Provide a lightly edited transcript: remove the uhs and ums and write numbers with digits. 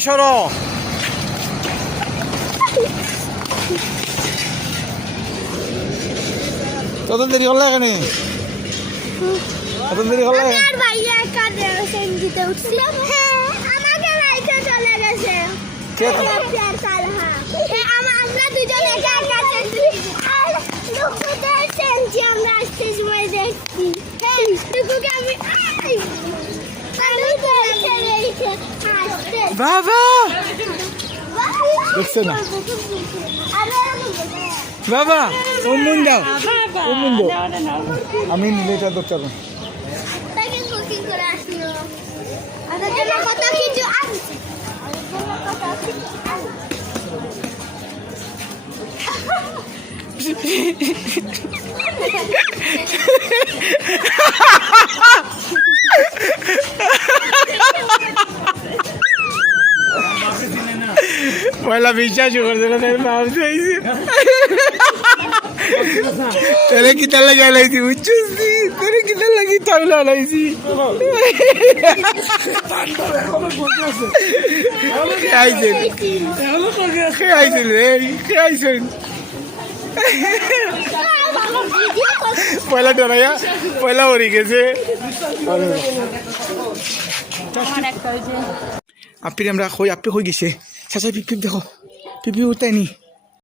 সরো তত দেরি করলে এখানে তত দেরি করলে আমার ভাইয়া কাজে সেনজিতে উঠছিল আমাকে রাইতে চলে গেছে কে প্যার তালহা আমরা দুজন একা একা আর লোকদের সেনজি আমরা আসতে সময় দেখছি টুকুকে আমি দেখে রেখে আসতে বাবা দেখছে না বাবা অমুন দাও অমুন দাও আমি নিলে এটা ধরতে পারবো তাকে কুকিং করে আসলো এটা কত কিছু আনছে পয়লা বিশ্বাস করছে না বাপ চাইছি তোরে কি তার লাগে আলাইছি বুঝছিস তোরে কি তার লাগে তাহলে আলাইছি খাইছেন খাইছেন রে খাইছেন পয়লা ডরাইয়া পয়লা উড়ি গেছে আপনি আমরা কই আপনি কই গেছে চাচা পিপ পিপ দেখো পিপি উঠতাই নি